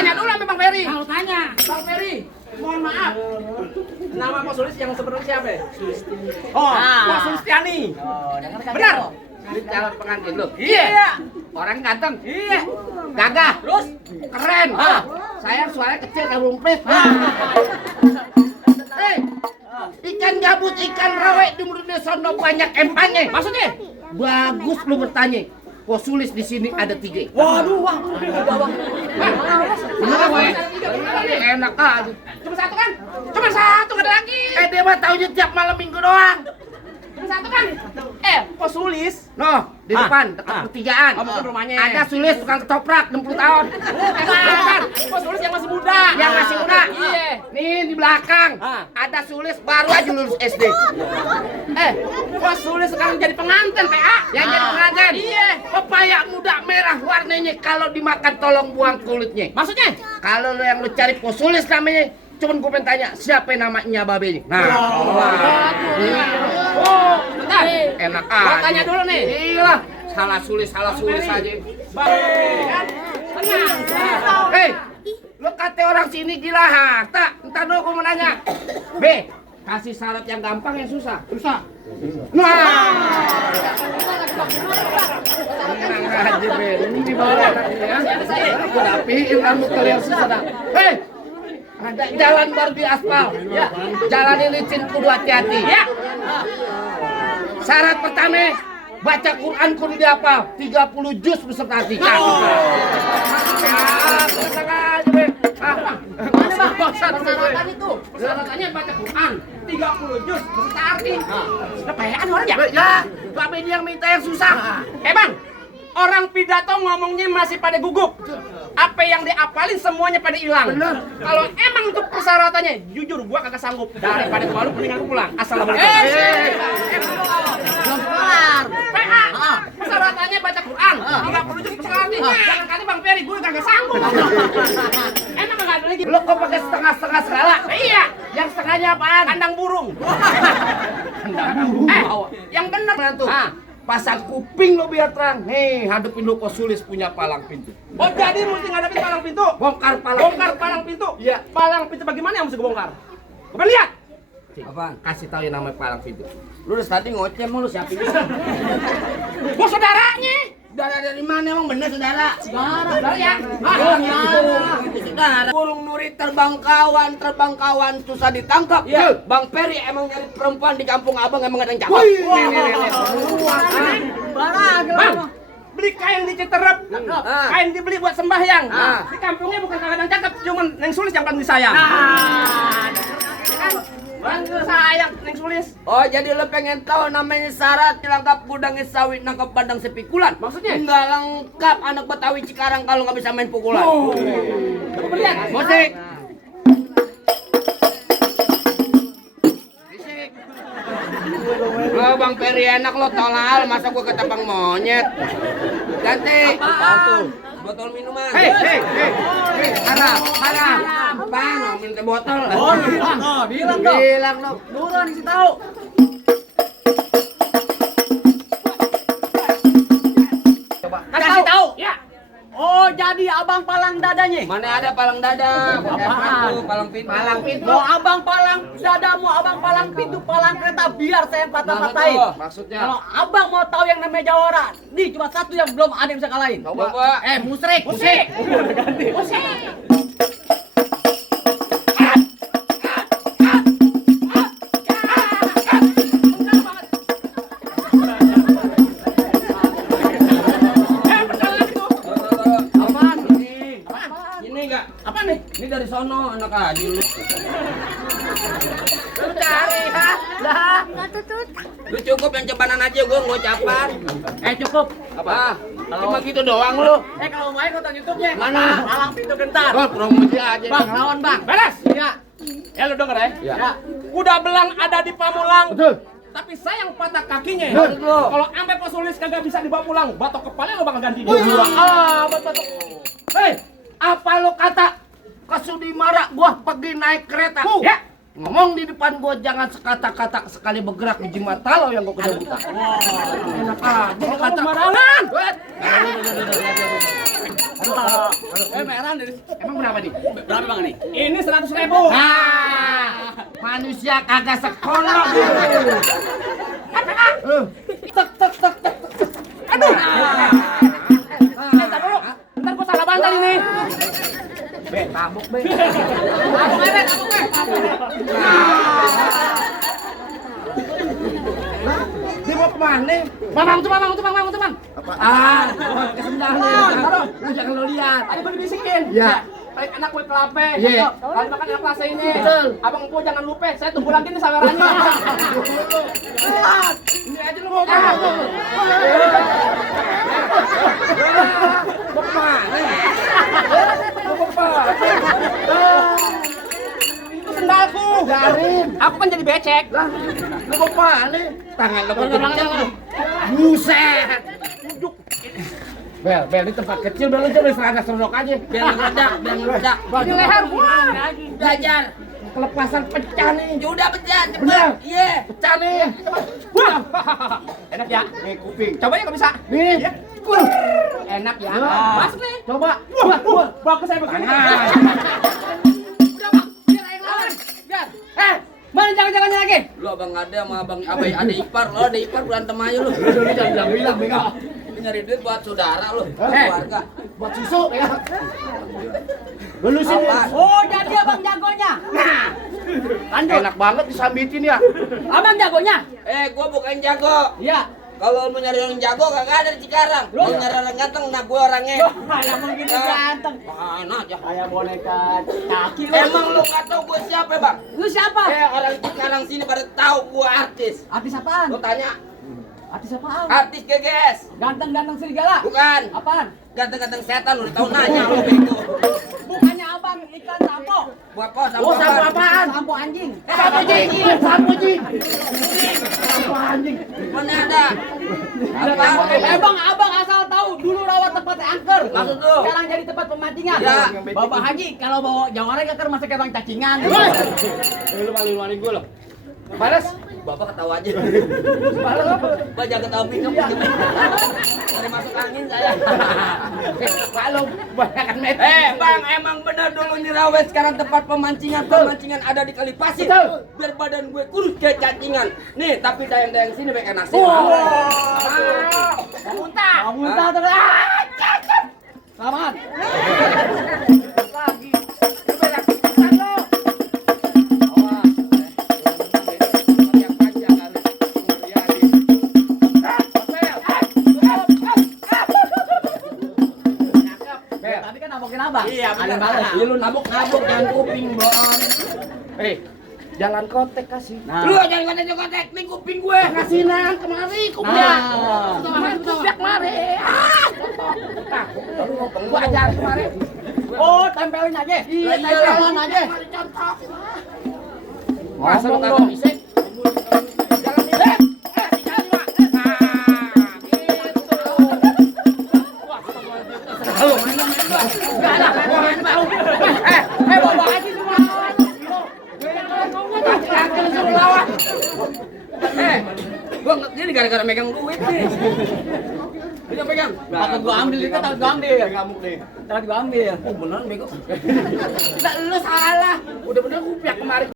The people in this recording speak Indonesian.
tanya dulu sama Bang Ferry. Kalau tanya. Bang Ferry, mohon maaf. Nama Posulis yang sebenarnya siapa? Sulistiani. Oh, Pak Sulistiani. Benar. Di calon pengantin lu. Iya. Orang ganteng. Iya. Gagah. Terus keren. Saya suaranya kecil kayak rumpis. Hei, ikan gabut, ikan rawe di mulut sono banyak empangnya. Maksudnya? Bagus lu bertanya. Posulis di sini ada 3. Waduh, wah. Bener apa ya? Enak aja. Cuma 1 kan? Cuma 1, gak ada lagi. Dia mah taunya tiap malam minggu doang. Cuma 1 kan? Posulis. Noh, di depan, dekat pertigaan. Oh, bukan rumahnya. Ada Sulis tukang ketoprak 60 tahun. Bukan. Posulis yang masih muda. Yang masih muda? Iya. Nih di belakang. Ada Sulis baru aja lulus SD. Posulis sekarang jadi pengantin, PA. Yang jadi pengantin? Iya. Pepaya muda merah warnanya kalau dimakan tolong buang kulitnya. Maksudnya? Kalau lo yang lo cari Posulis namanya, cuman gue pengen tanya siapa namanya babenya. Nah, bentar. Enak aja. Gua tanya dulu nih. Iya. Salah sulis aja. Hei, lo kata orang sini gila harta. Entar dulu gue mau nanya. B, kasih syarat yang gampang yang susah. Susah. Nah. Tenang aja, B. Ini di bawah ya. Gue dapiin kamu kalian susah dah. Hei, ada jalan baru di aspal. Ya. Jalan ini licin kudu hati-hati. Ya. Syarat pertama, baca Quran kudu dihafal 30 juz beserta arti. Persyaratan itu. Persyaratannya baca Quran 30 juz beserta arti. Kepean orang ya? Ya, Babe dia yang minta yang susah. Bang, orang pidato ngomongnya masih pada gugup. Apa yang diapalin semuanya pada hilang. Kalau emang untuk persyaratannya, jujur gua kagak sanggup. Daripada gua lu mendingan gua pulang. Assalamualaikum. Belum kelar. PA. Persyaratannya baca Quran. 30 juz beserta arti. Jangan kata Bang Ferry, gua kagak sanggup. Emang kagak ada lagi. Lu kok pakai setengah-setengah segala? Iya. Yang setengahnya apaan? Kandang burung. Kandang burung. Yang bener tuh. Pasang kuping lo biar terang. Nih, hadapin lo Posulis punya palang pintu. Oh, jadi mesti ngadepin palang pintu? Bongkar palang pintu? Iya. Palang pintu bagaimana yang mesti gue bongkar? Coba lihat. Apa? Kasih tahu yang namanya palang pintu. Lu udah tadi ngoceh mulu siapa ini? Gua saudaranya. Saudara dari mana emang bener saudara? Saudara ya? Saudara. Burung nuri terbang kawan susah ditangkap. Ya. Bang Ferry emang nyari perempuan di kampung abang emang ada yang cakep. Bang, beli kain di Citerep, kain dibeli buat sembahyang. Di kampungnya bukan kagak ada yang cakep, cuman Neng Sulis yang paling disayang. Bang sayang Neng Sulis. Oh, jadi lo pengen tahu namanya syarat lengkap gudang sawit nangkap bandang sepikulan? Maksudnya? Enggak lengkap anak Betawi Cikarang kalau nggak bisa main pukulan. Coba lihat. Musik. Lo Bang Ferry enak lo tolal, masa gua ketapang monyet. Ganti. Botol minuman. Hei. Harap. Bang, minta botol. Oh, bilang lo. Nurun sih tahu. Coba. Kasih tahu. Ya. Oh, jadi abang palang dadanya. Mana ada palang dada? Apaan? Palang pintu. Mau abang palang dada, mau abang palang pintu, palang kereta, biar saya patah-patahin. Maksudnya? Kalau abang mau tahu yang namanya Jawara, nih cuma satu yang belum ada yang bisa kalahin. Coba. Musrik. Udah ganti. Musik. Ini dari sono anak aja lu. Lu cari lah. Lu cukup yang cepanan aja gua gocapan. Cukup. Apa? Cuma gitu doang lu. Kalau main nonton YouTube-nya. Mana? Palang pintu gentar. Oh, promosi aja. Bang, lawan Bang. Beres. Iya. Lu denger ya? Ya. Kuda belang ada di Pamulang. Betul. Tapi sayang patah kakinya. Betul. Kalau sampai Posulis kagak bisa dibawa pulang, batok kepala lo bakal ganti. Batok. Hei, apa lo kata? Kesudi marah gua pergi naik kereta. Ya. Ngomong di depan gua jangan sekata-kata sekali bergerak di mata lo yang gua kuda buta. Enak aja kata sembarangan. Merah dari Emang berapa nih? berapa bang nih? Ini 100.000. Nah, manusia kagak sekolah. Tek tek tek tek. Aduh. Entar dulu. Entar gua salah bantal ini. Be, tabuk be. Tabuk be, tabuk be. Dia mau kemana? Bang, tuh bang. Ah, kesendahan nih. Taruh, lu jangan lo lihat. Tadi gua dibisikin. Iya. Kayak anak kue kelape. Iya. Kali makan anak rasa ini. Betul. Abang Empu jangan lupa, saya tunggu lagi nih sawerannya. Ini aja lu mau kan? Mau kemana? Mau kemana? Itu sendalku. Garin. Aku kan jadi becek. Lah, lu mau kemana? Tangan lo belakang. Buset. Bel, ini tempat kecil, Bel, lu coba serada serok aja. Biar ngeledak. Ini leher gua. Belajar. Kelepasan pecah nih. Ya udah pecah, cepet. Bener. Iya. Pecah nih. Wah. Enak ya? Nih kuping. Coba ya kalau bisa. Nih. Enak ya. Ah. Masuk nih. Coba. Wah, bagus saya begini. Udah, Bang. Biar ayo lawan. Biar. Mana jangan-jangannya lagi? Lu abang ada sama abang abai ada ipar, lo ada ipar berantem aja lu. Lu jangan bilang bego. Lu nyari duit buat saudara lu, keluarga. Buat susu ya. Lu sini. Apa? Oh, jadi abang jagonya. Nah. Enak banget disambitin ya. Abang jagonya. Gua bukan jago. Iya. Kalau lu nyari orang jago kagak ada di Cikarang. Lu nyari orang ganteng, nah gua orangnya. Mana mungkin ganteng. Mana aja. Kayak boneka kaki lu. Emang lu nggak tahu gua siapa, Bang? Lu siapa? Orang Cikarang sini pada tahu gua artis. Artis apaan? Lu tanya, Artis apaan? artis GGS. Ganteng-ganteng serigala. Bukan. Apaan? Ganteng-ganteng setan lu tahu nanya lu bego. Bukannya abang iklan sampo. Buat apa? Oh, sampo apaan? Sampo anjing. Sampo jing. Sampo jing. Sampo anjing. Mana ada? Apa? Bang, abang asal tahu dulu rawa tempat angker. Maksud lu? Sekarang jadi tempat pemancingan. Ya. Bapak Haji kalau bawa jawara angker masih kayak bang cacingan. Lu malu-maluin gua loh. Balas. Bapak ketawa aja. Balas apa? Bapak jangan ketawa bingung. Ada masuk angin saya. Malu banyakan met. Bang, emang benar dulu Nirawet sekarang tempat pemancingan ada di Kali Pasir. Betul. Biar badan gue kurus kayak cacingan. Nih, tapi dayang-dayang sini pakai nasi. Muntah. Muntah tuh. Selamat. Lagi. Coba lakukan lo. Tadi kan nabokin abang. Iya, Ada benar. balas. Iya, lu nabok-nabok jangan kuping, Bang. Jalan kotek kasih. Nah. Lu jangan kotek-kotek nih kuping gue. Kasih nang kemari kuping. Ah. Kemari kuping kemari. Gua ajar kemari. Oh, tempelin aja. Iya, Tempelan aja. Masa lu kagak bisa? Jalan ini. Jalan Mak. Gitu. Wah, lu main-main gua. Enggak ada, gua main mau. Bawa aja semua. Kagak suruh lawan. Gua ini gara-gara megang duit nih. Bisa pegang. Takut gua ambil juga, takut gua ambil. Ngamuk nih. Takut gua ambil. Oh, beneran bego. Lu salah. Udah bener gua pihak kemarin.